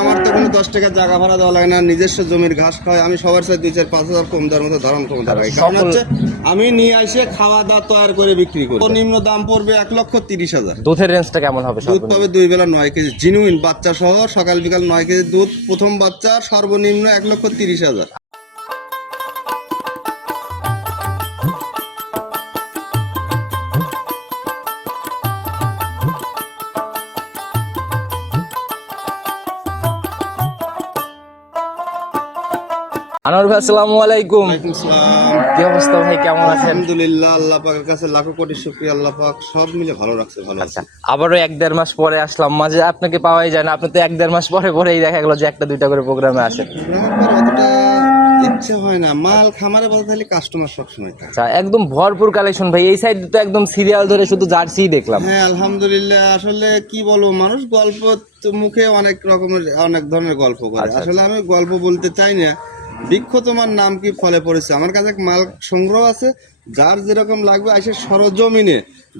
আমার তো কোনো দশ টাকার জায়গা ভাড়া দেওয়া লাগে না নিজস্ব জমির ঘাস খাওয়াই আমি সবার সাথে দুই চার পাঁচ হাজার কম দেওয়ার মতো ধারণ ক্ষমতা রাখি। কারণ হচ্ছে আমি নিয়ে আসে খাওয়া দাওয়া তৈরি করে বিক্রি করি। নিম্ন দাম পড়বে এক লক্ষ তিরিশ হাজার। দুধের রেঞ্জটা কেমন হবে দুধ পাবে দুই বেলা নয় কেজি জিনুইন বাচ্চা সহ সকাল বিকাল নয় কেজি দুধ প্রথম বাচ্চা সর্বনিম্ন এক লক্ষ তিরিশ হাজার। আনোয়ার ভাই আসসালামু আলাইকুম। কি অবস্থা ভাই কেমন আছেন? আলহামদুলিল্লাহ আল্লাহ পাকের কাছে লাখো কোটি শুক্রিয়া আল্লাহ পাক সব মিলে ভালো রাখছে ভালো আচ্ছা আবারও এক দেড় মাস পরে আসলাম মাঝে আপনাকে পাওয়াই যায় না আপনি তো এক দেড় মাস পরে পরেই দেখা গেলো যে একটা দুইটা করে প্রোগ্রামে আসেন। ইচ্ছে হয় না মাল খামারে বলতে খালি কাস্টমার সবসময় আচ্ছা একদম ভরপুর কালেকশন ভাই এই সাইড তো একদম সিরিয়াল ধরে শুধু জার্সি দেখলাম। হ্যাঁ আলহামদুলিল্লাহ আসলে কি বলব মানুষ গল্প মুখে অনেক রকমের অনেক ধরনের গল্প করে। আচ্ছা, আসলে আমি গল্প বলতে চাই না বৃক্ষ তোমার নাম কি ফলে পড়েছে? আমার কাছে মাল সংগ্রহ আছে, যার যেরকম লাগবে, আসে সরজমিনে।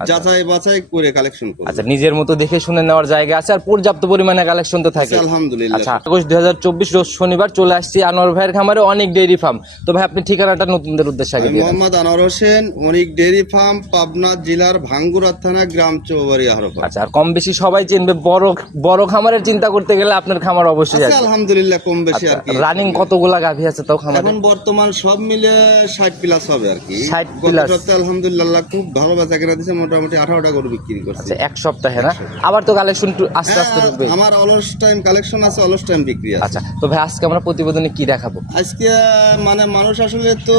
যাচাই বাছাই করে কালেকশন আচ্ছা নিজের মতো দেখে শুনে নেওয়ার জায়গা আছে আর পর্যাপ্ত পরিমাণে কালেকশন তো থাকে। আলহামদুলিল্লাহ। আচ্ছা আগস্ট রোজ শনিবার চলে আসছি আনোয়ার ভাইয়ের খামারে অনেক ডেইরি ফার্ম। তো ভাই আপনি ঠিকানাটা নতুনদের উদ্দেশ্যে আগে দেন। মোহাম্মদ আনোয়ার হোসেন অনিক ডেয়ারি ফার্ম পাবনা জেলার ভাঙ্গুরা থানা গ্রাম চৌবাড়ি আচ্ছা আর কম বেশি সবাই চিনবে বড় বড় খামারের চিন্তা করতে গেলে আপনার খামার অবশ্যই আছে আছে। আলহামদুলিল্লাহ কম বেশি আর কি। রানিং কতগুলা গাভী আছে তাও খামারে? এখন বর্তমান সব মিলে ষাট প্লাস হবে আর কি। 60 গত plus। সপ্তাহে আলহামদুলিল্লাহ খুব ভালো বেচা কেনা দিচ্ছে মোটামুটি আঠারোটা গরু বিক্রি করছে। আচ্ছা এক সপ্তাহে না? আবার তো কালেকশন আস্তে আস্তে হ্যাঁ, ঢুকবে আমার অলস টাইম কালেকশন আছে অলস টাইম বিক্রি আছে। আচ্ছা তো ভাই আজকে আমরা প্রতিবেদনে কি দেখাবো? আজকে মানে মানুষ আসলে তো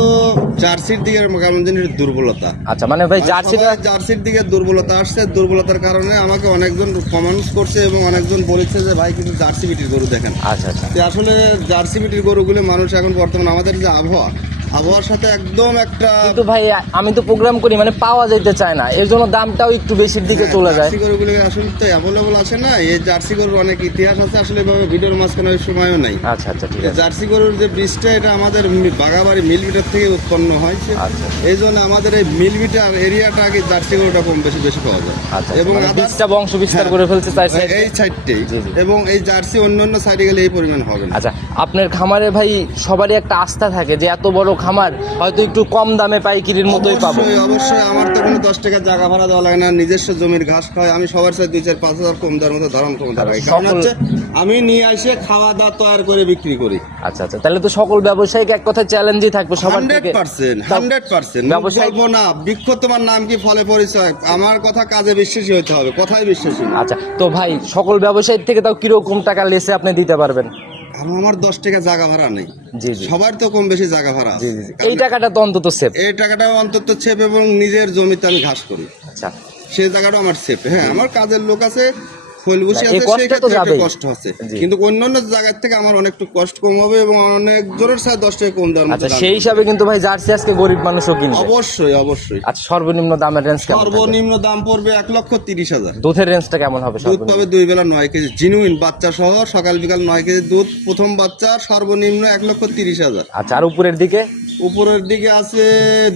জার্সির দিকে কেমন জিনিস দুর্বলতা। আচ্ছা মানে ভাই জার্সিটা জার্সির দিকে দুর্বলতা আসছে দুর্বলতার কারণে আমাকে অনেকজন কমেন্টস করছে এবং অনেকজন বলেছে যে ভাই কিন্তু জার্সি বিটির গরু দেখেন। আচ্ছা আচ্ছা। আসলে জার্সি বিটির গরুগুলো মানুষ এখন বর্তমানে আমাদের যে আবহাওয়া আবহাওয়ার সাথে একদম একটা কিন্তু ভাই আমি তো প্রোগ্রাম করি মানে পাওয়া যেতে চায় না। এর জন্য দামটাও একটু বেশির দিকে চলে যায়। জার্সি গরুগুলো আসলে তো অ্যাভেলেবল আছে না। এই জার্সি গরুর অনেক ইতিহাস আছে আসলে এভাবে ভিডিওর মাঝখানে ওই সময়ও নাই। আচ্ছা আচ্ছা ঠিক আছে। জার্সি গরুর যে বীজটা এটা আমাদের বাগাবাড়ি মিল বিটার থেকে উৎপন্ন হয়েছে আচ্ছা। এই জন্য আমাদের এই মিল বিটার এরিয়াটা আগে জার্সি গরুটা কম বেশি বেশি পাওয়া যায়। আচ্ছা এবং মানে বীজটা বংশ বিস্তার হ্যাঁ। করে ফেলছে তাই এই সাইডটাই। এবং এই জার্সি অন্য অন্য সাইডে গেলে এই পরিমাণ হবে আচ্ছা আপনার খামারে ভাই সবারই একটা আস্থা থাকে যে এত বড় খামার হয়তো একটু কম দামে পাইকিরির মতোই পাবো। অবশ্যই আমার তো কোনো দশ টাকা জায়গা ভাড়া দেওয়া লাগে না নিজস্ব জমির ঘাস খাওয়াই আমি সবার সাথে দুই চার পাঁচ হাজার কম দেওয়ার মতো ধারণ ক্ষমতা রাখি কারণ হচ্ছে আমি নিয়ে এসে খাওয়া দাওয়া তৈরি করে বিক্রি করি। আচ্ছা আচ্ছা তাহলে তো সকল ব্যবসায়িক এক কথা চ্যালেঞ্জই থাকবে সবার থেকে। পার্সেন্ট তাও- হান্ড্রেড পার্সেন্ট ব্যবসায়িক- গল্প না বৃক্ষ তোমার নাম কি ফলে পরিচয়? আমার কথা কাজে বিশ্বাসী হতে হবে কথাই বিশ্বাসী আচ্ছা তো ভাই সকল ব্যবসায়ীর থেকে তাও কীরকম টাকা লেসে আপনি দিতে পারবেন? কারণ আমার দশ টাকা জায়গা ভাড়া নেই। জি জি। সবার তো কম বেশি জায়গা ভাড়া জি জি জি। এই টাকাটা তো অন্তত সেফ এই টাকাটা অন্তত ছেপ এবং নিজের জমিতে আমি ঘাস করি। আচ্ছা। সেই জায়গাটা আমার সেফ হ্যাঁ আমার কাজের লোক আছে ফুল বসে এই আছে কষ্টটা সেই তো ক্ষেত্রে একটু কষ্ট আছে। কিন্তু অন্যান্য জায়গার থেকে আমার অনেকটু কষ্ট কম হবে এবং অনেক জোরের সাথে দশ টাকা কম দেওয়ার মতো আচ্ছা সেই হিসাবে কিন্তু ভাই জার্সি আজকে গরিব মানুষও কিনবে। অবশ্যই অবশ্যই। আচ্ছা সর্বনিম্ন দামের রেঞ্জ কেমন সর্বনিম্ন দাম পড়বে এক লক্ষ তিরিশ হাজার। দুধের রেঞ্জটা কেমন হবে দুধ পাবে দুই বেলা নয় কেজি জিনুইন বাচ্চা সহ সকাল বিকাল নয় কেজি দুধ প্রথম বাচ্চা সর্বনিম্ন এক লক্ষ তিরিশ হাজার। আচ্ছা আর উপরের দিকে? উপরের দিকে আছে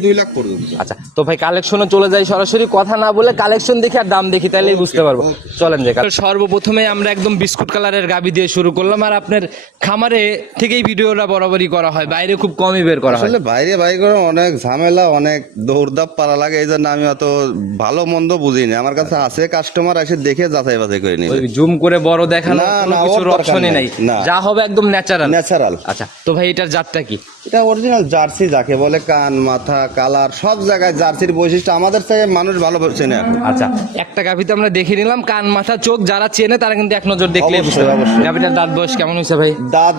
দুই লাখ পর্যন্ত। আচ্ছা তো ভাই কালেকশনে চলে যাই সরাসরি। কথা না বলে কালেকশন দেখি আর দাম দেখি তাহলেই বুঝতে পারব। চলেন যে সর্বপ্রথমে আমরা একদম বিস্কুট কালারের গাবি দিয়ে শুরু করলাম আর আপনার খামারে থেকেই ভিডিওটা বরাবরই করা হয় বাইরে খুব কমই বের করা হয়। আসলে বাইরে বাইরে করে অনেক ঝামেলা অনেক দৌড়দাপ পারা লাগে এই জন্য আমি অত ভালো মন্দ বুঝি না আমার কাছে আছে কাস্টমার এসে দেখে যাচাই বাছাই করে নিবে। ওই জুম করে বড় দেখানো না, কোনো না, কিছুর অপশনই নাই। নাই। যা হবে একদম ন্যাচারাল ন্যাচারাল আচ্ছা তো ভাই এটার জাতটা কি? এটা অরিজিনাল জার্সি যাকে বলে কান মাথা কালার সব জায়গায় জার্সির বৈশিষ্ট্য আমাদের থেকে মানুষ ভালো চেনে। আচ্ছা একটা গাভিতে আমরা দেখে নিলাম কান মাথা চোখ যারা চেনে তারা কিন্তু এক নজর দেখলে অবশ্যই, অবশ্যই। গাভিটার দাঁত বয়স কেমন হয়েছে ভাই? দাঁত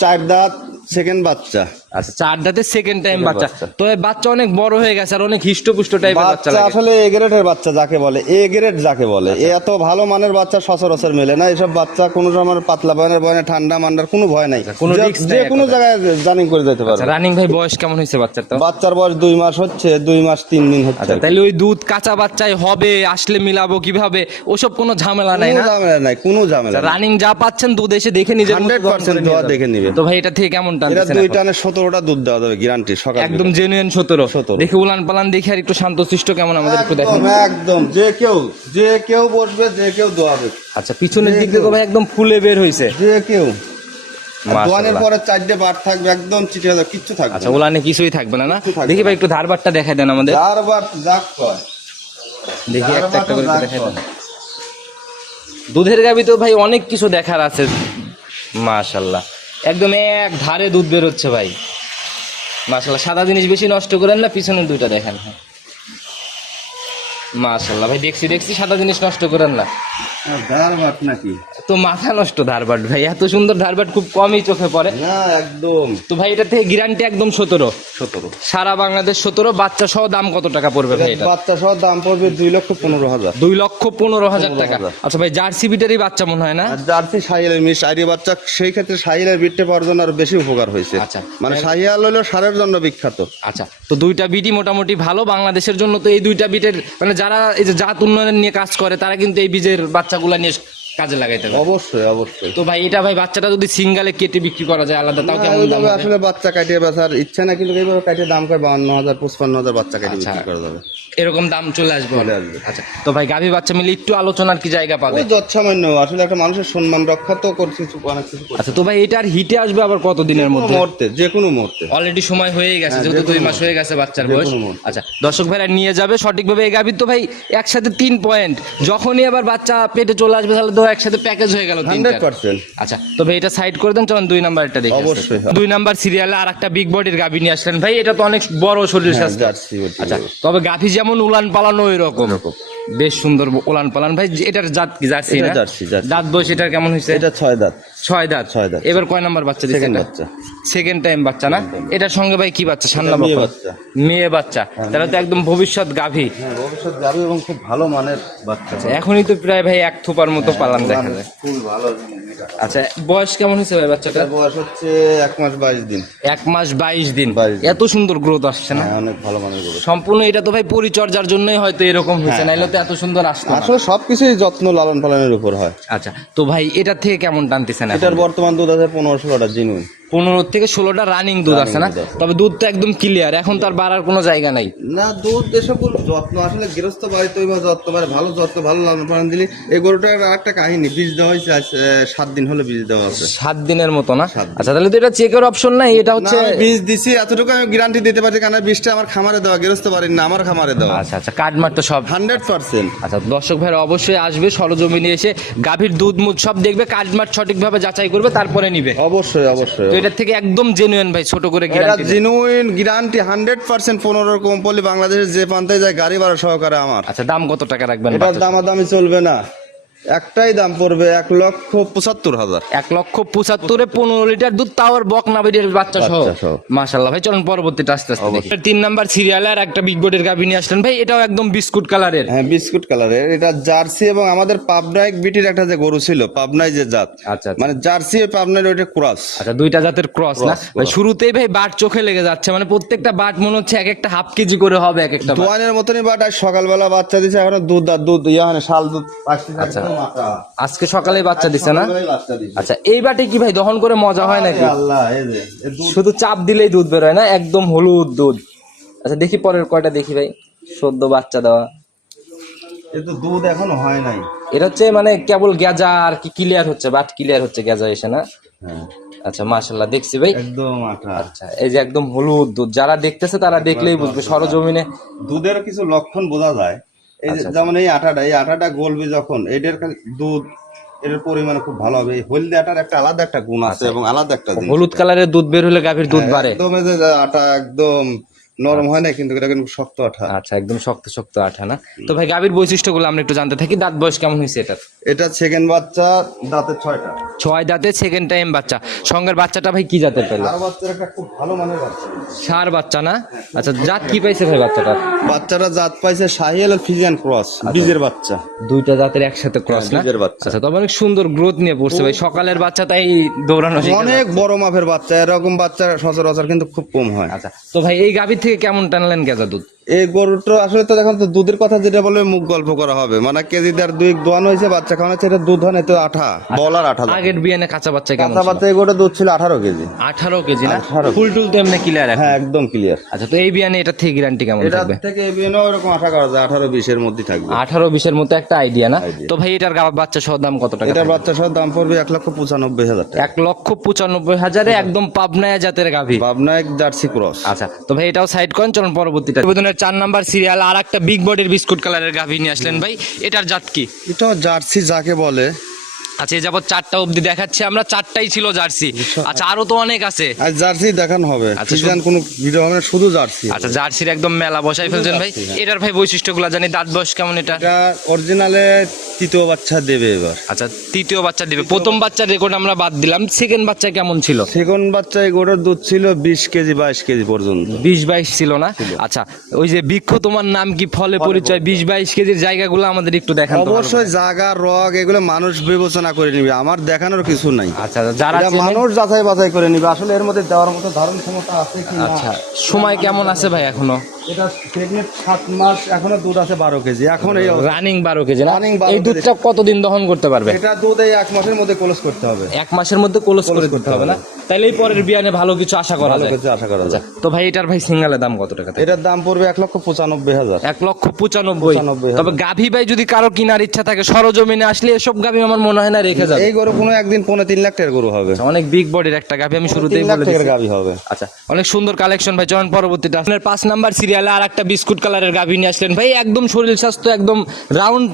চার দাঁত সেকেন্ড বাচ্চা। আচ্ছা চার সেকেন্ড টাইম বাচ্চা। তো বাচ্চা অনেক বড় হয়ে গেছে আর অনেক হিষ্টপুষ্ট টাইপের বাচ্চা আসলে এ গ্রেডের বাচ্চা যাকে বলে এ গ্রেড যাকে বলে। এ এত ভালো মানের বাচ্চা সচরাচর মেলে না। এসব বাচ্চা কোনো সময় পাতলা বয়নের বয়নে ঠান্ডা মান্ডার কোনো ভয় নাই। কোনো যে- কোনো জায়গায় জার্নি করে যেতে পারবে। রানিং ভাই বয়স কেমন হয়েছে বাচ্চার তো? বাচ্চার বয়স দুই মাস হচ্ছে দুই মাস তিন দিন হচ্ছে আচ্ছা তাহলে ওই দুধ কাঁচা বাচ্চায় হবে আসলে মিলাবো কীভাবে? ওসব কোনো ঝামেলা নাই না? ঝামেলা নাই কোনো ঝামেলা রানিং যা পাচ্ছেন দুধ এসে দেখে দোয়া যাবেন। দেখে নিবে। তো ভাই এটা থেকে কেমন এরা টানতেছেন দুই টানে সতেরো সতেরোটা দুধ দেওয়া যাবে গ্যারান্টি সকাল একদম জেনুইন সতেরো। 17 দেখি উলান পালান দেখি আর একটু শান্তশিষ্ট কেমন আমাদের একটু দেখেন। একদম যে কেউ যে কেউ বসবে যে কেউ দোয়াবে। আচ্ছা পিছনের দিক থেকে ভাই একদম ফুলে বের হয়েছে যে কেউ। দোয়ানের পরে চারটে বার থাকবে একদম চিঠি কিচ্ছু থাকবে আচ্ছা উলানে কিছুই থাকবে না না? দেখি ভাই একটু ধারবারটা দেখাই দেন আমাদের। চার বার যাক কয়। দেখি একটা একটা করে দেখাই দেন। দুধের গাবি তো ভাই অনেক কিছু দেখার আছে। মাশাল্লাহ একদম এক ধারে দুধ বেরোচ্ছে ভাই। মাশাল্লাহ সাদা জিনিস বেশি নষ্ট করেন না, পিছনের দুইটা দেখেন। হ্যাঁ মাশাল্লাহ ভাই দেখছি দেখছি, সাদা জিনিস নষ্ট করেন না। ধারবাট নাকি? তো মাথা নষ্ট ধারবাট ভাই এত সুন্দর ধারবাট খুব কমই চোখে পড়ে। না একদম। তো ভাই এটা থেকে গ্যারান্টি একদম সতেরো। সতেরো। সারা বাংলাদেশ সতেরো বাচ্চা সহ দাম কত টাকা পড়বে ভাই এটা? বাচ্চা সহ দাম পড়বে দুই লক্ষ পনেরো হাজার। দুই লক্ষ পনেরো হাজার টাকা। আচ্ছা ভাই জার্সি বিটারই বাচ্চা মনে হয় না? জার্সি সাহিলের মিস আইরি বাচ্চা সেই ক্ষেত্রে সাহিলের বিটে পাওয়ার জন্য আরও বেশি উপকার হয়েছে। আচ্ছা। মানে সাহিয়াল হলো সারের জন্য বিখ্যাত। আচ্ছা তো দুইটা বিটি মোটামুটি ভালো। বাংলাদেশের জন্য তো এই দুইটা বিটের মানে যারা এই যে জাত উন্নয়ন নিয়ে কাজ করে তারা কিন্তু এই বীজের বাচ্চাগুলা নিয়ে কাজে লাগাইতে হবে অবশ্যই অবশ্যই। তো ভাই এটা ভাই বাচ্চাটা যদি সিঙ্গালে কেটে বিক্রি করা যায় আলাদা তাও কেমন দাম আসলে বাচ্চা কাটিয়ে বেচার ইচ্ছা না কিন্তু এইভাবে কাটিয়ে দাম করে বাউন্ন হাজার পঁচপান্ন হাজার বাচ্চা কাটিয়ে আচ্ছা। বিক্রি করা যাবে। এরকম দাম চলে আসবে চলে আসবে। আচ্ছা তো ভাই গাভী বাচ্চা মিলে একটু আলোচনার কি জায়গা পাবে? ওই যত সামান্য আসলে একটা মানুষের সম্মান রক্ষা তো করছে কিছু অনেক কিছু করছে। আচ্ছা তো ভাই এটার হিটে আসবে আবার কত দিনের মধ্যে? মুহূর্তে যে কোনো মুহূর্তে। অলরেডি সময় হয়ে গেছে হ্যাঁ, যেহেতু দুই মাস হয়ে গেছে বাচ্চার বয়স। মুহূর্তে। আচ্ছা দর্শক ভাইরা নিয়ে যাবে সঠিকভাবে এই গাভীর তো ভাই একসাথে তিন পয়েন্ট যখনই আবার বাচ্চা পেটে চলে আসবে তাহলে তো একসাথে প্যাকেজ হয়ে গেল তিনটা। Hundred percent. আচ্ছা তো ভাই এটা সাইড করে দেন চলুন দুই নাম্বারটা দেখি অবশ্যই। দুই নাম্বার সিরিয়ালে আর একটা বিগ বডির গাভী নিয়ে আসলেন। ভাই এটা তো অনেক বড় শরীর হ্যাঁ, স্বাস্থ্য। জার্সি আচ্ছা তবে গাভী যেমন উলান পালানো ওই রকম বেশ সুন্দর উলান পালান। ভাই এটার জাত কি? Jersey Jersey. দাঁত বয়স এটার কেমন হয়েছে? এটা ছয় দাঁত। ছয় দাঁত। ছয় দাঁত। এবার কয় নাম্বার বাচ্চা বাচ্চা। সেকেন্ড টাইম বাচ্চা না? এটার সঙ্গে ভাই কি বাচ্চা? সান্না বাচ্চা। মেয়ে বাচ্চা। তাহলে তো একদম ভবিষ্যৎ গাভী। হ্যাঁ ভবিষ্যৎ যাবে এবং খুব ভালো মানের বাচ্চা। এখনই তো প্রায় ভাই এক থোপার মতো পালান দেখা যায়। খুব ভালো আচ্ছা বয়স কেমন হয়েছে ভাই বাচ্চাটা বয়স হচ্ছে এক মাস বাইশ দিন। এক মাস বাইশ দিন। এত সুন্দর গ্রোথ আসছে না? হ্যাঁ অনেক ভালো মানের গরু সম্পূর্ণ এটা তো ভাই পরিচর্যার জন্যই হয়তো এরকম হয়েছে হ্যাঁ, নাইলে তো এত সুন্দর আসতো না। আসলে সবকিছুই যত্ন লালন পালনের উপর হয়। আচ্ছা তো ভাই এটার থেকে কেমন টানতেছেন? এটার বর্তমান দুধ আছে পনেরো ষোলোটা জিনুইন। পনেরো থেকে ষোলোটা রানিং দুধ আছে না? তবে দুধ তো একদম ক্লিয়ার এখন তো আর বাড়ার কোনো জায়গা নাই। না দুধ এসব যত্ন আসলে গৃহস্থ বাড়িতে ওইভাবে যত্ন পারে ভালো যত্ন ভালো লালন পালন দিলে এই গরুটার একটা কাহিনী বীজ দেওয়া হয়েছে সাত দিন হলে বীজ দেওয়া আছে সাত দিনের মতো না? আচ্ছা তাহলে তো এটা চেকের অপশন নাই এটা হচ্ছে বীজ দিছি এতটুকু আমি গ্যারান্টি দিতে পারছি কারণ বীজটা আমার খামারে দেওয়া গৃহস্থ বাড়ির না আমার খামারে দেওয়া। আচ্ছা আচ্ছা কাঠমাট তো সব হান্ড্রেড পার্সেন্ট। আচ্ছা দর্শক ভাইরা অবশ্যই আসবে সরজমিনে এসে গাভীর দুধ মুধ সব দেখবে কাঠমাট সঠিকভাবে যাচাই করবে তারপরে নিবে। অবশ্যই অবশ্যই এটার থেকে একদম জেনুইন ভাই ছোট করে এটা guarantee genuine guarantee hundred percent পনেরো কোম্পানি বাংলাদেশের যে প্রান্তে যায় গাড়ি ভাড়া সহকারে আমার। আচ্ছা দাম কত টাকা রাখবেন এটার দামাদামি চলবে না। একটাই দাম পড়বে এক লক্ষ পঁচাত্তর হাজার এক লক্ষ পঁচাত্তরে পনেরো লিটার দুধ তাওয়ার বক নাবিডের বাচ্চা সহ বাচ্চা সহ। মাশাল্লাহ ভাই চলুন পরবর্তীটা আস্তে আস্তে দেখি। তিন নাম্বার সিরিয়ালে আর একটা বিগ বোর্ডের গাভী নিয়ে আসলেন ভাই এটাও একদম বিস্কুট কালারের হ্যাঁ বিস্কুট কালারের এটা জার্সি এবং আমাদের পাবনায় বিটির একটা যে গরু ছিল পাবনায় যে জাত আচ্ছা আচ্ছা। মানে জার্সি আর পাবনার ওইটা ক্রস আচ্ছা দুইটা জাতের ক্রস না ভাই শুরুতেই ভাই বাট চোখে লেগে যাচ্ছে মানে প্রত্যেকটা বাট মনে হচ্ছে এক একটা হাফ কেজি করে হবে এক একটা। দোয়ানের মতনই বাট আর সকালবেলা বাচ্চা দিছে এখন দুধ আর দুধ ইয়ে না, শাল দুধ আচ্ছা। আজকে সকালে বাচ্চা দিছে না? আচ্ছা এই বাটে কি ভাই দহন করে মজা হয় নাকি? শুধু চাপ দিলেই দুধ বেরোয় না একদম হলুদ দুধ। আচ্ছা দেখি পরের কয়টা দেখি ভাই সদ্য বাচ্চা দেওয়া। দুধ এখনও হয় নাই। এটা হচ্ছে মানে কেবল গেজা আর কি ক্লিয়ার হচ্ছে বাট ক্লিয়ার হচ্ছে গেজা এসে না? হ্যাঁ। আচ্ছা মাশাল্লাহ দেখছি ভাই। একদম আচ্ছা এই যে একদম হলুদ দুধ যারা দেখতেছে তারা দেখলেই বুঝবে সরজমিনে দুধের কিছু লক্ষণ বোঝা যায় এই আচ্ছা, যে যেমন এই আটাটা এই আটাটা গলবে যখন এটার দুধ এটার পরিমাণ খুব ভালো হবে। এই হলদি আটার একটা আলাদা একটা গুণ আছে এবং আলাদা একটা হলুদ কালারের দুধ বের হলে গাভীর দুধ বাড়ে। একদম আটা একদম নরম হয় না কিন্তু এটা কিন্তু শক্ত আঠা। আচ্ছা একদম শক্ত শক্ত আঠা না? তো ভাই গাভীর বৈশিষ্ট্যগুলো আমরা একটু জানতে থাকি। দাঁত বয়স কেমন হয়েছে এটা এটা সেকেন্ড বাচ্চা দাঁতের ছয়টা। ছয় দাঁতে সেকেন্ড টাইম বাচ্চা। সঙ্গের বাচ্চাটা ভাই কি জাতের পেল আর বাচ্চার একটা খুব ভালো মানের বাচ্চা। সার বাচ্চা না? আচ্ছা জাত কি পাইছে ভাই বাচ্চাটা বাচ্চাটা জাত পাইছে শাহিয়াল আর ফিজিয়ান ক্রস বীজের বাচ্চা। দুইটা জাতের একসাথে ক্রস না? বীজের বাচ্চা। আচ্ছা তবে অনেক সুন্দর গ্রোথ নিয়ে পড়ছে ভাই। সকালের বাচ্চা তাই দৌড়ানো অনেক বড় মাপের বাচ্চা এরকম বাচ্চা সচরাচর কিন্তু খুব কম হয়। আচ্ছা তো ভাই এই গাভীর থেকে কেমন টানলেন গেজা দুধ? এই গরুটা আসলে তো এখন তো দুধের কথা যেটা বলবে মুখ গল্প করা হবে। মানে কেজি দেড় দুই দোয়ানো হয়েছে বাচ্চা খাওয়ানো হচ্ছে এটা দুধ হয় তো আঠা। বলার আঠা আগের বিয়ানে কাঁচা বাচ্চা কেমন কাঁচা বাচ্চা এই গরুটা দুধ ছিল আঠারো কেজি। আঠারো কেজি না? ফুল টুল তো এমনি ক্লিয়ার হ্যাঁ একদম ক্লিয়ার আচ্ছা তো এই বিয়ানে এটা থেকে গ্যারান্টি কেমন এটা থেকে এই বিয়েও এরকম আশা করা যায় আঠারো বিশের মধ্যে থাকবে। আঠারো বিশের মতো একটা আইডিয়া না? তো ভাই এটার বাচ্চা সহ দাম কত টাকা? এটার বাচ্চা সহ দাম পড়বে এক লক্ষ পঁচানব্বই হাজার টাকা। এক লক্ষ পঁচানব্বই হাজারে একদম পাবনায়া জাতের গাভী। পাবনা এক জার্সি ক্রস। আচ্ছা তো ভাই এটাও সাইড করেন চলুন পরবর্তীটা। চার নাম্বার সিরিয়াল আর একটা বিগ বডির বিস্কুট কালারের গাভী নিয়ে আসলেন ভাই। এটার জাত কি? এটা জার্সি যাকে বলে। আচ্ছা এই যাবত চারটা অবধি দেখাচ্ছি আমরা। চারটাই ছিল জার্সি। আচ্ছা আরও তো অনেক আছে। আর জার্সি দেখানো হবে। আচ্ছা, কোনো ভিডিও হবে না শুধু জার্সি আচ্ছা জার্সির একদম মেলা বসাই ফেলছেন ভাই। এটার ভাই বৈশিষ্ট্যগুলো জানি। দাঁত বয়স কেমন এটা? এটা অরিজিনালে তৃতীয় বাচ্চা দেবে এবার। আচ্ছা তৃতীয় বাচ্চা দিবে। প্রথম বাচ্চার রেকর্ড আমরা বাদ দিলাম। সেকেন্ড বাচ্চা কেমন ছিল? সেকেন্ড বাচ্চা এই গরুর দুধ ছিল বিশ কেজি বাইশ কেজি পর্যন্ত। বিশ বাইশ ছিল না? আচ্ছা ওই যে বৃক্ষ তোমার নাম কি? ফলে পরিচয়। বিশ বাইশ কেজির জায়গাগুলো আমাদের একটু দেখান। অবশ্যই জাগা রগ এগুলো মানুষ বিবেচনা করে নিবে আমার দেখানোর কিছু নাই। আচ্ছা যারা এটা চেনে- মানুষ যাচাই বাছাই করে নিবে আসলে এর মধ্যে দেওয়ার মতো ধারণ ক্ষমতা আছে কি না আচ্ছা সময় কেমন আছে ভাই এখনও? এটা প্রেগনেন্ট সাত মাস এখনও দুধ আছে বারো কেজি। এখন এই রানিং বারো কেজি না? এই দুধটা কতদিন দহন করতে পারবে? এটা দুধ এই এক মাসের মধ্যে ক্লোজ করতে হবে। এক মাসের মধ্যে করে করতে হবে না। তাইলে এই পরের বিয়ানে ভালো কিছু আশা করা যায়। কিছু আশা করা আচ্ছা যায়। তো ভাই এটার ভাই সিঙ্গালের দাম কত টাকা এটার দাম পড়বে এক লক্ষ পঁচানব্বই হাজার। এক লক্ষ পঁচানব্বই। তবে গাভী ভাই যদি কারও কেনার ইচ্ছা থাকে সরজমিনে আসলে এসব গাভী আমার মনে হয় না রেখে যাবে। এই গরু কোনো একদিন পৌনে তিন লাখ টাকার গরু হবে। আচ্ছা, অনেক বিগ বডির একটা গাভী আমি শুরুতেই বলে গাভি হবে। আচ্ছা অনেক সুন্দর কালেকশন ভাই চলুন পরবর্তীতে আপনার পাঁচ নাম্বার সিরিয়ালে আর একটা বিস্কুট কালারের গাভী নিয়ে আসলেন। ভাই একদম শরীর স্বাস্থ্য একদম রাউন্ড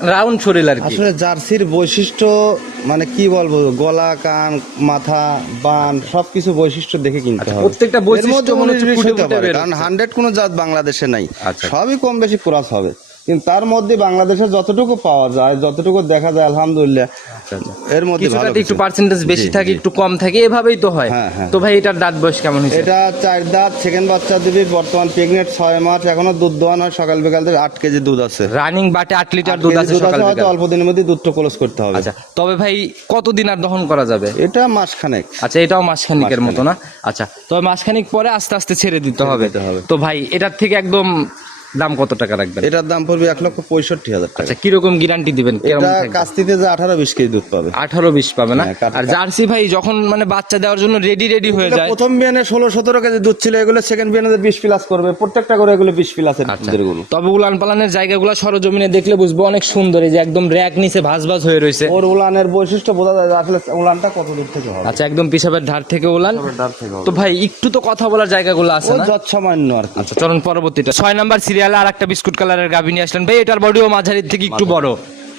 রাউন্ড শরীর আর কি। আসলে জার্সির বৈশিষ্ট্য মানে কি বলব গলা কান মাথা বান সবকিছু বৈশিষ্ট্য দেখে কিনতে হবে। প্রত্যেকটা বৈশিষ্ট্য মনে হচ্ছে কারণ। হান্ড্রেড কোনো জাত বাংলাদেশে নাই। আচ্ছা। সবই কম বেশি ক্রস হবে। কিন্তু তার মধ্যে বাংলাদেশে যতটুকু পাওয়া যায় যতটুকু দেখা যায় আলহামদুলিল্লাহ এর মধ্যে ভালো একটু পার্সেন্টেজ বেশি থাকে একটু কম থাকে এভাবেই তো হয়। হ্যাঁ, হ্যাঁ। তো ভাই এটার দাঁত বয়স কেমন হয়েছে? এটা চার দাঁত সেকেন্ড বাচ্চা দিবি বর্তমান প্রেগনেন্ট ছয় মাস এখনও দুধ দোয়ান হয় সকাল বিকাল থেকে আট কেজি দুধ আছে। রানিং বাটে আট লিটার দুধ আছে সকাল বিকাল। অল্প দিনের মধ্যে দুধটা ক্লোজ করতে হবে। আচ্ছা তবে ভাই কতদিন আর দহন করা যাবে? এটা মাসখানেক। আচ্ছা এটাও মাসখানেকের মতো না? আচ্ছা তবে মাসখানেক পরে আস্তে আস্তে ছেড়ে দিতে হবে। তো ভাই এটার থেকে একদম দাম কত টাকা রাখবেন? এটার দাম পড়বে এক লক্ষ পঁয়ষট্টি হাজার টাকা। আচ্ছা কীরকম গ্যারান্টি দিবেন? এটা কাস্তিতে যে আঠারো বিশ কেজি দুধ পাবে। আঠারো বিশ পাবে না? হ্যাঁ, আর জার্সি ভাই যখন মানে বাচ্চা দেওয়ার জন্য রেডি রেডি হয়ে যায়। প্রথম বিয়ানে ষোলো সতেরো কেজি দুধ ছিল এগুলো সেকেন্ড বিয়ানে বিশ প্লাস করবে প্রত্যেকটা করে এগুলো বিশ প্লাসের আচ্ছা তবে উলান পালানের জায়গাগুলো সরজমিনে দেখলে বুঝব অনেক সুন্দর এই যে একদম র্যাক নিচে ভাস ভাস হয়ে রয়েছে। ওর উলানের বৈশিষ্ট্য বোঝা যায় যে আসলে উলানটা কত দূর থেকে হবে। আচ্ছা একদম পিসাবের ধার থেকে উলান। থেকে তো ভাই একটু তো কথা বলার জায়গাগুলো আছে না? যত সামান্য আর কি। আচ্ছা চলুন পরবর্তীটা। ছয় নাম্বার সিরিয়ালে আর একটা বিস্কুট কালারের গাভী নিয়ে আসলেন। ভাই এটার বডিও মাঝারির থেকে একটু বড়।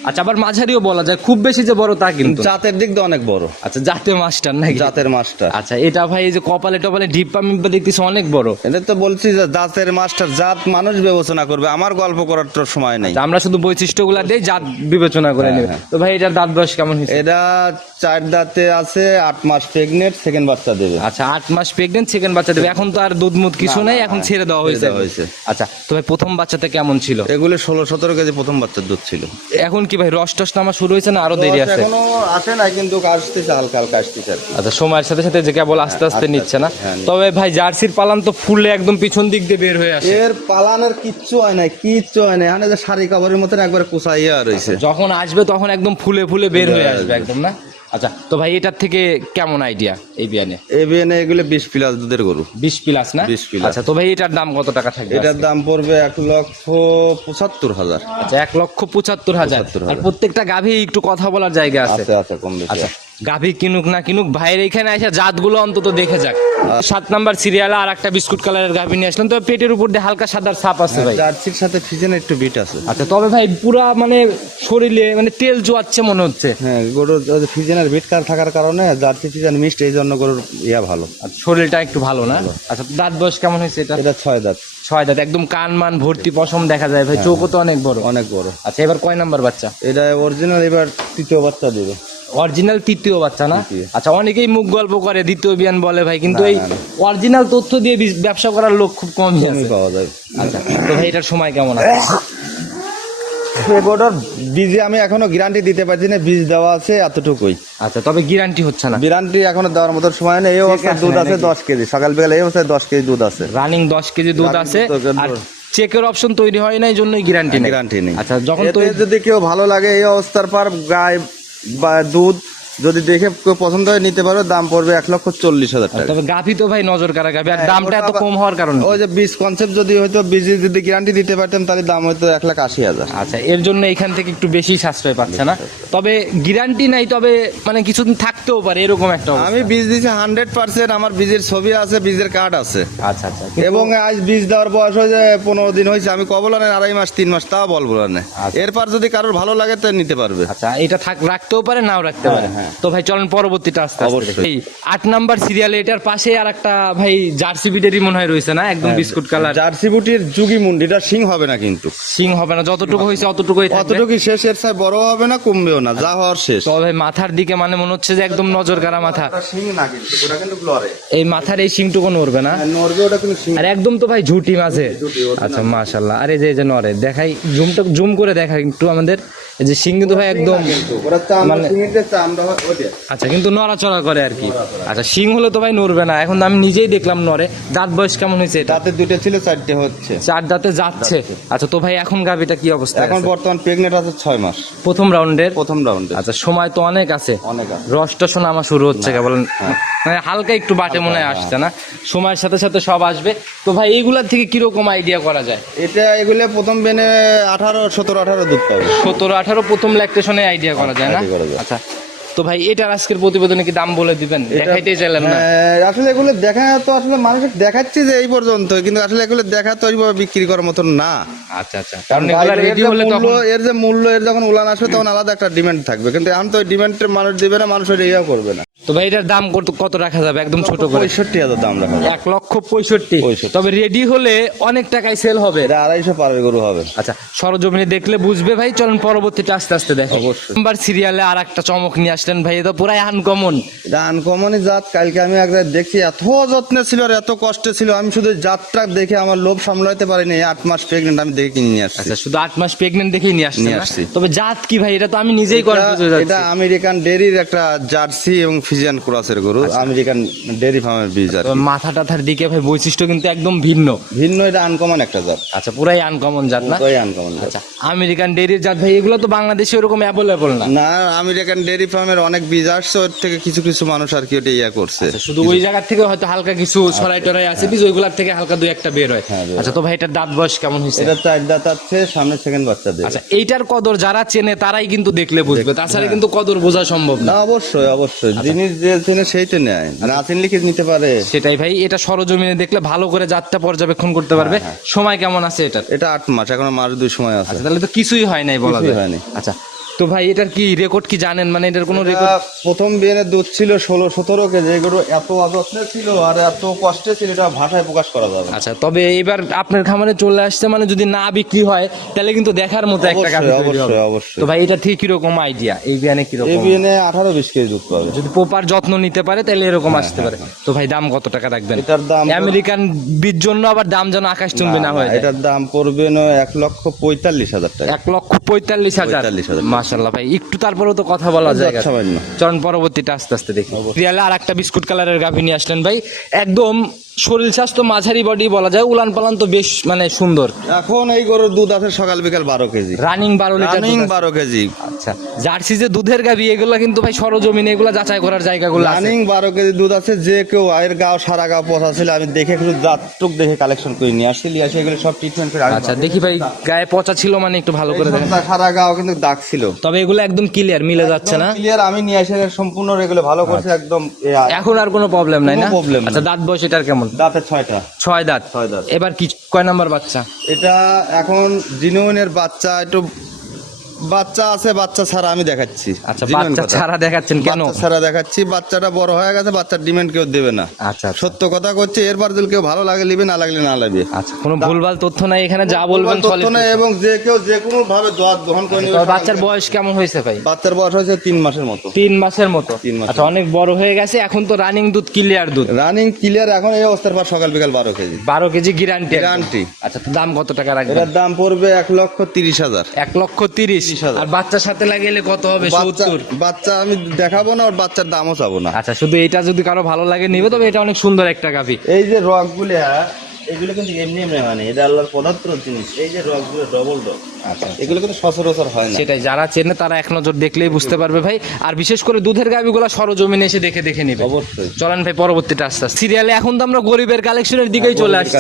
আচ্ছা আবার মাঝারিও বলা যায়। খুব বেশি যে বড় তা কিন্তু। জাতের দিক দিয়ে অনেক বড়। আচ্ছা জাতীয় মাস্টার নাকি? জাতের মাস্টার আচ্ছা এটা ভাই এই যে কপালে টপালে ডিপ্পা মিপ্পা দেখতেছি অনেক বড়। এটা তো বলছি যে জাতের মাস্টার জাত মানুষ বিবেচনা করবে। আমার গল্প করার তো সময় নেই। তা আমরা শুধু বৈশিষ্ট্যগুলা দিয়ে জাত বিবেচনা করে হ্যাঁ, নেব। হ্যাঁ। তো ভাই এটার দাঁত বয়স কেমন হয়েছে? এটা চার দাঁতে আছে আট মাস প্রেগনেন্ট সেকেন্ড বাচ্চা দেবে। আচ্ছা আট মাস প্রেগনেন্ট সেকেন্ড বাচ্চা দেবে। এখন তো আর দুধ মুধ কিছু নেই এখন ছেড়ে দেওয়া হয়েছে। দেওয়া হয়েছে। আচ্ছা তো ভাই প্রথম বাচ্চাতে কেমন ছিল? এগুলো ষোলো সতেরো কেজি প্রথম বাচ্চার দুধ ছিল। এখন কি ভাই রস টস নামা শুরু হয়েছে না আরও দেরি আছে? এখনও আসে না কিন্তু আসতেছে হালকা হালকা আসতেছে আচ্ছা সময়ের সাথে সাথে যে কেবল আস্তে আস্তে নিচ্ছে না। হ্যাঁ, তবে ভাই জার্সির পালান তো ফুলে একদম পিছন দিক দিয়ে বের হয়ে আসে। এর পালানের কিচ্ছু হয় না কিচ্ছু হয় না এখানে যে শাড়ি কাপড়ের মতন একবার কুচাইয়া রয়েছে যখন আসবে তখন একদম ফুলে ফুলে বের হয়ে আসবে একদম না? আচ্ছা তো ভাই এটার থেকে কেমন আইডিয়া এই বিয়ানে এবিএনে এগুলো বিশ প্লাস দুধের গরু। বিশ প্লাস না? বিশ প্লাস আচ্ছা তো ভাই এটার দাম কত টাকা থাকবে এটার দাম পড়বে এক লক্ষ পঁচাত্তর হাজার। আচ্ছা এক লক্ষ পঁচাত্তর হাজার। 75,000 আর প্রত্যেকটা গাভী একটু কথা বলার জায়গা আছে। আছে আছে কম বেশি আচ্ছা গাভী কিনুক না কিনুক ভাইয়ের এখানে এসে জাতগুলো অন্তত দেখে যাক। সাত নাম্বার সিরিয়ালে আর একটা বিস্কুট কালারের গাভী নিয়ে আসলাম। তবে পেটের উপর দিয়ে হালকা সাদার ছাপ আছে ভাই। জার্সির সাথে ফিজেন একটু বিট আছে। আচ্ছা তবে ভাই পুরা মানে শরীরে মানে তেল জোয়াচ্ছে মনে হচ্ছে। হ্যাঁ গরুর ফিজেনের বিট কার থাকার কারণে জার্সি ফিজেন মিষ্টি এই জন্য গরুর ইয়া ভালো। আর শরীরটা একটু ভালো না? আচ্ছা দাঁত বয়স কেমন হয়েছে এটা? এটা ছয় দাঁত। ছয় দাঁত একদম কান মান ভর্তি পশম দেখা যায় ভাই। চোখও তো অনেক বড়। অনেক বড়। আচ্ছা এবার কয় নাম্বার বাচ্চা? এটা অরিজিনাল এবার তৃতীয় বাচ্চা দেবে। অরিজিনাল তৃতীয় বাচ্চা না? আচ্ছা অনেকেই মুখ গল্প করে দ্বিতীয় বিয়ান বলে ভাই কিন্তু এই। অরিজিনাল তথ্য দিয়ে ব্যবসা করার লোক খুব কমই আছে। পাওয়া যায়। আচ্ছা তো ভাই এটার সময় কেমন আছে? এই বীজে আমি এখনও গ্যারান্টি দিতে পারছি না বীজ দেওয়া আছে এতটুকুই। আচ্ছা তবে গ্যারান্টি হচ্ছে না। গ্যারান্টি এখনও দেওয়ার মতো সময় নেই এই অবস্থায় দুধ আছে দশ কেজি সকাল বেলা এই অবস্থায় দশ কেজি দুধ আছে। রানিং দশ কেজি দুধ আছে আর চেকের অপশন তৈরি হয় না এই জন্যই গ্যারান্টি নেই। গ্যারান্টি নেই। আচ্ছা যখন তৈরি যদি কেউ ভালো লাগে এই অবস্থার পর গায়ে বা দুধ যদি দেখে পছন্দ হয় নিতে পারো। দাম পড়বে এক লক্ষ চল্লিশ হাজার টাকা। তবে গাভি তো ভাই নজর কারা গাভি আর হ্যাঁ, দামটা এত কম হওয়ার কারণে ওই যে বীজ কনসেপ্ট যদি হয়তো বীজের যদি গ্যারান্টি দিতে পারতাম তাহলে দাম হয়তো এক লাখ আশি হাজার। আচ্ছা এর জন্য এখান থেকে একটু বেশি সাশ্রয় পাচ্ছে না। তবে গ্যারান্টি নাই তবে মানে কিছুদিন থাকতেও পারে এরকম একটা আমি বীজ দিয়েছি হান্ড্রেড পার্সেন্ট আমার বীজের ছবি আছে বীজের কার্ড আছে। আচ্ছা আচ্ছা এবং আজ বীজ দেওয়ার বয়স হয়েছে পনেরো দিন হয়েছে আমি কবল আনেন আড়াই মাস তিন মাস তাও বলব না। আচ্ছা। এরপর যদি কারোর ভালো লাগে তো নিতে পারবে। আচ্ছা এটা থাক রাখতেও পারে নাও রাখতে পারে। হ্যাঁ। তো ভাই চলেন পরবর্তীটা আসতে অবশ্যই। এই আট নাম্বার সিরিয়ালে এটার পাশে আর একটা ভাই জার্সি বিডেরই মনে হয় রয়েছে না? হ্যাঁ, একদম বিস্কুট কালার। জার্সি বুটির যুগি মুন্ডিটা সিং হবে না কিন্তু। সিং হবে না যতটুকু হয়েছে অতটুকুই থাকবে। অতটুকু শেষ এর সাথে বড় হবে না কমবেও না যা হওয়ার শেষ। তো ভাই মাথার দিকে মানে মনে হচ্ছে যে একদম নজর কারা মাথা। সিং না কিন্তু ওটা কিন্তু লড়ে এই মাথার এই সিংটুকু নড়বে না? নড়বে ওটা কিন্তু সিং। আর একদম তো ভাই ঝুটি মাঝে। আচ্ছা মাশাল্লাহ আরে যে এই যে নরে দেখাই জুমটা জুম করে দেখাই একটু আমাদের। এই যে সিং কিন্তু ভাই একদম মানে- হয় আচ্ছা কিন্তু নড়াচড়া করে আর কি। আচ্ছা সিং হলে তো ভাই নড়বে না। এখন আমি নিজেই দেখলাম নরে দাঁত বয়স কেমন হয়েছে দাঁতে দুটো ছিল চারটে হচ্ছে। চার দাঁতে যাচ্ছে। আচ্ছা তো ভাই এখন গাভিটা কি অবস্থা এখন বর্তমান প্রেগনেন্ট আছে ছয় মাস। প্রথম রাউন্ডের প্রথম রাউন্ডে আচ্ছা সময় তো অনেক আছে। অনেক শোনা আমার শুরু হচ্ছে কেবল মানে হালকা একটু বাটে মনে হয় আসছে না? সময়ের সাথে সাথে সব আসবে। তো ভাই এইগুলার থেকে কীরকম আইডিয়া করা যায়? এটা এগুলো প্রথম বেনে আঠারো সতেরো আঠারো দুধ পাবে। সতেরো আঠারো প্রথম ল্যাকটেশনে আইডিয়া করা যায় না। আচ্ছা তো ভাই এটার আজকের প্রতিবেদনে কি দাম বলে দিবেন? দেখাইতেই চাইলেন না। আসলে এগুলো দেখা তো আসলে মানুষ দেখাচ্ছে যে এই পর্যন্ত কিন্তু আসলে এগুলো দেখা তো ওইভাবে বিক্রি করার মতন না। আচ্ছা আচ্ছা। কারণ কারণ এগুলা রেডি হলে তখন এর যে মূল্য এর যখন উলান আসবে তখন আলাদা একটা ডিমান্ড থাকবে। কিন্তু এখন তো ওই ডিমান্ডের মানুষ দিবে না মানুষ ইয়া করবে না। তো ভাই এটার দাম কত রাখা যাবে? একদম ছোট করে। পঁয়ষট্টি হাজার দাম রাখা এক লক্ষ পঁয়ষট্টি। তবে রেডি হলে অনেক টাকায় সেল হবে। এটা আড়াইশো পারের গরু হবে। আচ্ছা সরজমিনে দেখলে বুঝবে ভাই চলুন পরবর্তীটা আস্তে আস্তে দেখো। নাম্বার সিরিয়ালে আর একটা চমক নিয়ে আসলেন ভাই এটা পুরাই আনকমন এটা আনকমনই জাত কালকে আমি একবার দেখি এত যত্নে ছিল আর এত কষ্টে ছিল আমি শুধু জাতটা দেখে আমার লোভ সামলাতে পারিনি আট মাস প্রেগনেন্ট আমি দেখে কিনে নিয়ে আসছি। আচ্ছা শুধু আট মাস প্রেগনেন্ট দেখেই নিয়ে আসছেন নিয়ে আসছি। তবে জাত কি ভাই? এটা তো আমি নিজেই এটা- কনফিউজ হয়ে যাচ্ছি। এটা আমেরিকান ডেরির একটা জার্সি এবং ফিজিয়ান ক্রসের গরু। আচ্ছা। আমেরিকান ডেরি ফার্মের বীজ আর মাথা টাথার দিকে ভাই বৈশিষ্ট্য কিন্তু একদম ভিন্ন। ভিন্ন এটা আনকমন একটা জাত। আচ্ছা পুরাই আনকমন জাত না? ওটাই আনকমন আচ্ছা আমেরিকান ডেরির জাত ভাই এগুলো তো বাংলাদেশে ওরকম অ্যাভেলেবল না। না আমেরিকান ডেরি ফার্মের অনেক বীজ আসছে ওর থেকে কিছু কিছু মানুষ আর কি ওটা ইয়া করছে। আচ্ছা, শুধু ওই জায়গা থেকে হয়তো হালকা কিছু ছড়াই টড়াই আছে বীজ ওইগুলার থেকে হালকা দুই একটা বের হয়। হ্যাঁ, আচ্ছা তো ভাই এটার দাঁত বয়স কেমন হয়েছে? এটা চার দাঁত আছে সামনে সেকেন্ড বাচ্চা দেবে। আচ্ছা এইটার কদর যারা চেনে তারাই কিন্তু দেখলে বুঝবে। তাছাড়া কিন্তু কদর বোঝা সম্ভব না। অবশ্যই অবশ্যই। আচ্ছা। জিনিস যে চেনে সেইটা নেয়। না চিনলে কি নিতে পারে? সেটাই ভাই এটা সরজমিনে দেখলে ভালো করে যাত্রা পর্যবেক্ষণ করতে পারবে। হ্যাঁ, সময় কেমন আছে এটা এটা আট মাস এখন মাস দুই সময় আছে। আচ্ছা তাহলে তো কিছুই হয় নাই বলা যায়। হয়নি। আচ্ছা তো ভাই এটার কি রেকর্ড কি জানেন? মানে এটার কোনো রেকর্ড প্রথম বিয়ের দুধ ছিল ষোলো সতেরো কেজি এগুলো এত অযত্নে ছিল আর এত কষ্টে ছিল এটা ভাষায় প্রকাশ করা যাবে আচ্ছা তবে এবার আপনার খামারে চলে আসছে মানে যদি না বিক্রি হয় তাহলে কিন্তু দেখার মতো একটা হবে। অবশ্যই, অবশ্যই। তো ভাই এটা ঠিক কীরকম আইডিয়া এই বিয়ানে এই কীরকম বিয়ে আঠারো বিশ কেজি দুধ পাবে। যদি প্রপার যত্ন নিতে পারে তাহলে এরকম আসতে পারে। তো ভাই দাম কত টাকা রাখবেন? হ্যাঁ, এটার দাম আমেরিকান বীজ জন্য আবার দাম যেন আকাশ চুম্বি না হয় এটার দাম পড়বে না এক লক্ষ পঁয়তাল্লিশ হাজার টাকা। এক লক্ষ পঁয়তাল্লিশ হাজার। 45,000 মাসাল্লাহ ভাই। একটু তারপরেও তো কথা বলা যায়। চরণ পরবর্তীটা আস্তে আস্তে দেখি। আর একটা বিস্কুট কালারের গাভী নিয়ে আসলেন ভাই। একদম শরীর স্বাস্থ্য মাঝারি বডি বলা যায় উলান পালান তো বেশ মানে সুন্দর। এখন এই গরুর দুধ আছে সকাল বিকাল বারো কেজি। রানিং বারো লিটার রানিং বারো কেজি। আচ্ছা জার্সি যে দুধের গাভী এগুলা কিন্তু ভাই সরজমিনে এগুলা যাচাই করার জায়গাগুলো আছে। রানিং বারো কেজি দুধ আছে যে কেউ আয়ের গাও সারা গাও পচা ছিল আমি দেখে একটু জাতটুক দেখে কালেকশন করে নিয়ে আসছি নিয়ে আসি এগুলো সব ট্রিটমেন্ট করে আচ্ছা দেখি ভাই গায়ে পচা ছিল মানে একটু ভালো করে দেখেন। সারা গাও কিন্তু দাগ ছিল। তবে এগুলো একদম ক্লিয়ার মিলে যাচ্ছে না? ক্লিয়ার আমি নিয়ে আসি সম্পূর্ণ এগুলো ভালো করছে একদম এখন আর কোনো প্রবলেম নাই না? প্রবলেম আচ্ছা। দাঁত বয়স এটার কেমন? দাঁতে ছয়টা। ছয় দাঁত। ছয় দাঁত। এবার কি কয় নাম্বার বাচ্চা? এটা এখন জিনুইনের বাচ্চা একটু বাচ্চা আছে বাচ্চা ছাড়া আমি দেখাচ্ছি। আচ্ছা বাচ্চা ছাড়া দেখাচ্ছেন কেন? বাচ্চা ছাড়া দেখাচ্ছি বাচ্চাটা বড় হয়ে গেছে বাচ্চার ডিমান্ড কেউ দেবে না। আচ্ছা আচ্ছা। সত্য কথা করছে এরপর যদি কেউ ভালো লাগে লিবে না লাগলে না লাগবে আচ্ছা কোনো ভুলভাল তথ্য নাই এখানে যা বলবেন তথ্য নেই। এবং যে কেউ যে কোনো ভাবে দোয়া গ্রহণ করে নেবে বাচ্চার বয়স কেমন হয়েছে ভাই? বাচ্চার বয়স হয়েছে তিন মাসের মতো। তিন মাসের মতো। আচ্ছা অনেক বড় হয়ে গেছে এখন তো রানিং দুধ ক্লিয়ার দুধ। রানিং ক্লিয়ার এখন এই অবস্থার পর সকাল বিকাল বারো কেজি। বারো কেজি গ্যারান্টি Guarantee। আচ্ছা দাম কত টাকা রাখবেন? এটার দাম পড়বে এক লক্ষ তিরিশ হাজার। এক লক্ষ তিরিশ। 30,000 আর বাচ্চার সাথে লাগাইলে কত হবে? সত্তর। বাচ্চা আমি দেখাবো না বাচ্চার দামও চাবো না। আচ্ছা শুধু এটা যদি কারও ভালো লাগে নিবে তবে এটা অনেক সুন্দর একটা গাভি। এই যে এগুলো কিন্তু এমনি এমনি হয় না এটা আল্লাহর পদার্থ জিনিস। এই যে রকগুলো ডবল আচ্ছা। এগুলো কিন্তু সচরাচর হয় না। সেটাই যারা চেনে তারা এক নজর দেখলেই বুঝতে পারবে ভাই। আর বিশেষ করে দুধের গাভিগুলো সরজমিনে এসে দেখে দেখে নিবে। অবশ্যই। চলেন ভাই পরবর্তীটা আস্তে আস্তে। সিরিয়ালে এখন তো আমরা গরিবের কালেকশনের দিকেই চলে আসছি।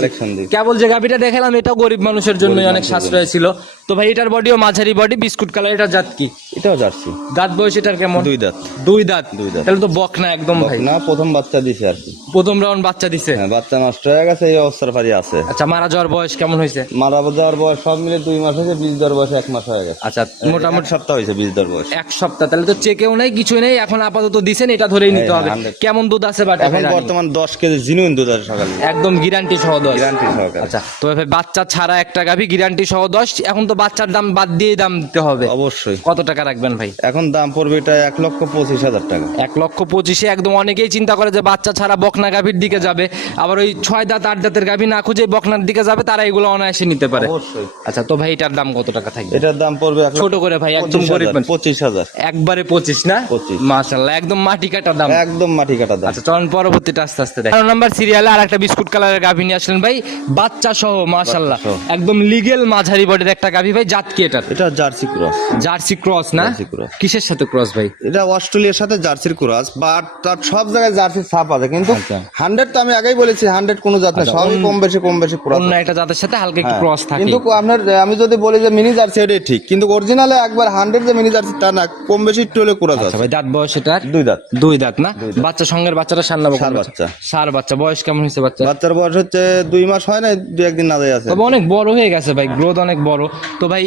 কেবল যে গাভিটা দেখালাম এটাও গরিব মানুষের জন্য অনেক সাশ্রয় ছিল। তো ভাই এটার বডিও মাঝারি বডি বিস্কুট কালার এটা জাত কি? এটাও জার্সি দাঁত বয়স এটার কেমন? দুই দাঁত। দুই দাঁত? দুই দাঁত। তাহলে তো বক না একদম ভাই। না প্রথম বাচ্চা দিছে আর কি। প্রথম রাউন্ড বাচ্চা দিছে? হ্যাঁ বাচ্চা নষ্ট হয়ে গেছে এই অবস্থার পারি আছে। আচ্ছা মারা যাওয়ার বয়স কেমন হয়েছে? মারা যাওয়ার বয়স সব মিলে দুই মাস হয়েছে বীজ দেওয়ার বয়স এক মাস হয়ে গেছে। আচ্ছা মোটামুটি সপ্তাহ হয়েছে বীজ দেওয়ার বয়স। এক সপ্তাহ তাহলে তো চেকেও নেই কিছু নেই এখন আপাতত দিছেন এটা ধরেই নিতে হবে। কেমন দুধ আছে বাটা এখন বর্তমান দশ কেজি জিনুইন দুধ আছে সকালে। একদম গ্যারান্টি সহ দশ। গ্যারান্টি সহকারে। আচ্ছা তো ভাই বাচ্চা ছাড়া একটা গাভি গ্যারান্টি সহ দশ এখন তো বাচ্চার দাম বাদ দিয়ে দাম দিতে হবে। অবশ্যই। কত টাকা রাখবেন ভাই? এখন দাম পড়বে এটা এক লক্ষ পঁচিশ হাজার টাকা। এক লক্ষ পঁচিশে একদম অনেকেই চিন্তা করে যে বাচ্চা ছাড়া বকনা গাভীর দিকে যাবে। আবার ওই ছয় দাঁত আট দাঁতের গাভী না খুঁজে বকনার দিকে যাবে তারা এগুলো অনায়াসে নিতে পারে। অবশ্যই। আচ্ছা তো ভাই এটার দাম কত টাকা থাকবে? এটার দাম পড়বে ছোট করে ভাই একদম পঁচিশ গরিব হাজার, পঁচিশ হাজার। একবারে পঁচিশ না? 25 মাশাল্লাহ একদম মাটি কাটা দাম। একদম মাটি কাটা দাম। আচ্ছা চলুন পরবর্তীটা আস্তে আস্তে দেখ। নাম্বার সিরিয়ালে আর একটা বিস্কুট কালারের গাভী নিয়ে আসলেন ভাই বাচ্চা সহ মাশাল্লাহ বাচ্চা একদম লিগেল মাঝারি বডির একটা গাভী ভাই জাত কি এটার? এটা জার্সি ক্রস। জার্সি ক্রস না? কিসের সাথে ক্রস ভাই? এটা অস্ট্রেলিয়ার সাথে জার্সির ক্রস বাট তার সব জায়গায় জার্সির ছাপ আছে কিন্তু আচ্ছা। হান্ড্রেড তো আমি আগেই বলেছি হান্ড্রেড কোনো জাত না আচ্ছা, সবই কম বেশি কম বেশি ক্রস অন্য একটা জাতের সাথে হালকা একটু হ্যাঁ, ক্রস থাকে। কিন্তু আপনার আমি যদি বলি যে মিনি জার্সি এটাই ঠিক কিন্তু অরিজিনালে একবার হান্ড্রেড যে মিনি জার্সি তা না কম বেশি একটু হলে ক্রস আচ্ছা আছে। ভাই দাঁত বয়স এটার? দুই দাঁত। দুই দাঁত না? বাচ্চা সঙ্গের বাচ্চাটা সার নেব ষাঁড় বাচ্চা। সার বাচ্চা বয়স কেমন হয়েছে বাচ্চা বাচ্চার বয়স হচ্ছে দুই মাস হয় না দুই একদিন না যায় আছে। তবে অনেক বড় হয়ে গেছে ভাই গ্রোথ অনেক বড়। তো ভাই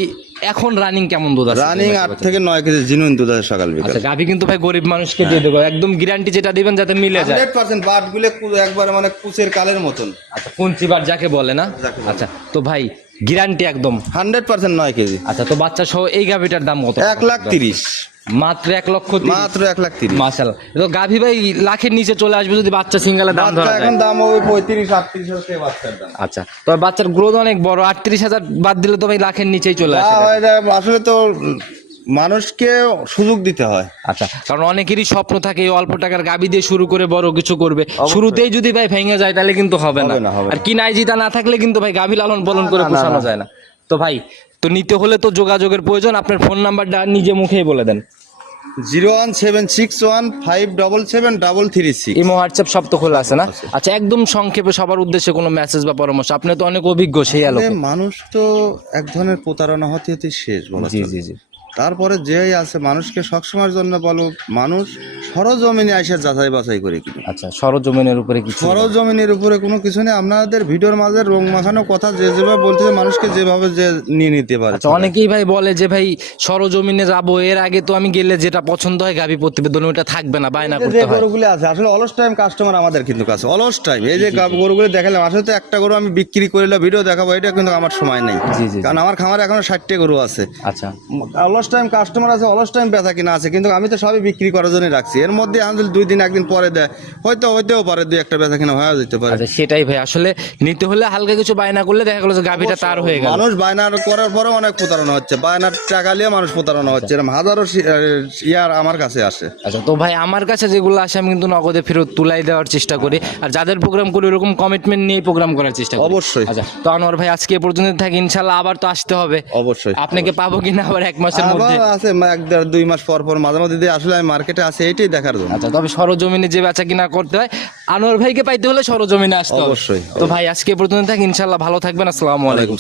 এখন রানিং কেমন দুধ আছে? রানিং আট থেকে নয় কেজি জিনুইন দুধ আছে সকাল বিকাল। আচ্ছা গাভি কিন্তু ভাই গরিব মানুষকে দিয়ে দেবো। একদম গ্যারান্টি যেটা দিবেন যাতে মিলে যায়। হান্ড্রেড পার্সেন্ট বাটগুলো একবারে মানে কুচের কালের মতন। আচ্ছা কুঞ্চিবার যাকে বলে না? আচ্ছা তো ভাই গ্যারান্টি একদম? হান্ড্রেড পার্সেন্ট নয় কেজি। আচ্ছা তো বাচ্চা সহ এই গাভিটার দাম কত? এক লাখ তিরিশ। মাত্র এক লক্ষ মাত্র এক লাখ তিরিশ। মাসাল তো গাভি ভাই লাখের নিচে চলে আসবে যদি বাচ্চা সিঙ্গেলের দাম ধরা এখন দাম ওই পঁয়ত্রিশ আটত্রিশ হচ্ছে বাচ্চার দাম। আচ্ছা তো বাচ্চার গ্রোথ অনেক বড় আটত্রিশ হাজার বাদ দিলে তো ভাই লাখের নিচেই চলে আসে। আসলে তো মানুষকে সুযোগ দিতে হয়। আচ্ছা কারণ অনেকেরই স্বপ্ন থাকে এই অল্প টাকার গাবি দিয়ে শুরু করে বড় কিছু করবে। শুরুতেই যদি ভাই ভেঙে যায় তাহলে কিন্তু হবে না। আর কিনাই জিতা না থাকলে কিন্তু ভাই গাভী লালন পালন করে পোষানো যায় না। তো ভাই তো নিতে হলে তো যোগাযোগের প্রয়োজন। আপনার ফোন নাম্বারটা নিজে মুখেই বলে দেন। Zero one seven six one five double seven double three six. Imo WhatsApp সব তো খোলা আছে না? আচ্ছা একদম সংক্ষেপে সবার উদ্দেশ্যে কোনো মেসেজ বা পরামর্শ। আপনি তো অনেক অভিজ্ঞ সেই আলোকে। মানুষ তো এক ধরনের প্রতারণা হতে হতে শেষ বলা জি জি জি। তারপরে যেই আছে মানুষকে সবসময়ের জন্য বলো মানুষ সরজমিনে এসে যাচাই বাছাই করে কিনে। আচ্ছা সরজমিনের উপরে কিছু সরজমিনের উপরে কোনো কিছু নেই। আপনাদের ভিডিওর মাঝে রং মাখানো কথা যে যেভাবে বলতেছে মানুষকে যেভাবে যে নিয়ে নিতে পারে। আচ্ছা অনেকেই ভাই বলে যে ভাই সরজমিনে যাব এর আগে তো আমি গেলে যেটা পছন্দ হয় গাভি প্রতিবেদন ওটা থাকবে না বায়না করতে হয়। গরুগুলো আছে আসলে অলস টাইম কাস্টমার আমাদের কিন্তু কাছে অলস টাইম। এই যে গাব- গরুগুলো দেখালাম আসলে তো একটা গরু আমি বিক্রি করলে ভিডিও দেখাবো এটা কিন্তু আমার সময় নেই। জি, জি, জি। কারণ আমার খামারে এখনও ষাটটি গরু আছে। আচ্ছা। অলস টাইম কাস্টমার আছে অলস টাইম বেচা কিনা আছে কিন্তু আমি তো সবই বিক্রি করার জন্য রাখছি। এর মধ্যে আমি যদি দুই দিন একদিন পরে দেয়। হয়তো হইতেও পারে দুই একটা বেচা কিনা হয়ে যেতে পারে। আচ্ছা সেটাই ভাই। আসলে নিতে হলে হালকা কিছু বায়না করলে দেখা গেলো যে গাভিটা তার হয়ে গেল। মানুষ বায়নার করার পরেও অনেক প্রতারণা হচ্ছে। বায়নার টাকা নিয়ে মানুষ প্রতারণা হচ্ছে। এরকম হাজারো ইয়ার আমার কাছে আসে। আচ্ছা তো ভাই আমার কাছে যেগুলো আসে আমি কিন্তু নগদে ফেরত তুলাই দেওয়ার চেষ্টা করি। আর যাদের প্রোগ্রাম করি ওরকম কমিটমেন্ট নিয়ে প্রোগ্রাম করার চেষ্টা করি। অবশ্যই। আচ্ছা তো আনোয়ার ভাই আজকে এ পর্যন্ত থাকি ইনশাল্লাহ আবার তো আসতে হবে। অবশ্যই। আপনাকে পাবো কিনা আবার এক মাসের মধ্যে আছে এক দেড় দুই মাস পর পর মাঝে মধ্যে দিয়ে আসলে আমি মার্কেটে আছে এইটাই দেখার জন্য। আচ্ছা তবে সরজমিনে যে বেচা কিনা করতে হয় আনোয়ার ভাইকে পাইতে হলে সরজমিনে আসতে অবশ্যই, তো ভাই আজকে পর্যন্ত থাক ইনশাল্লাহ ভালো থাকবেন আসসালামু আলাইকুম।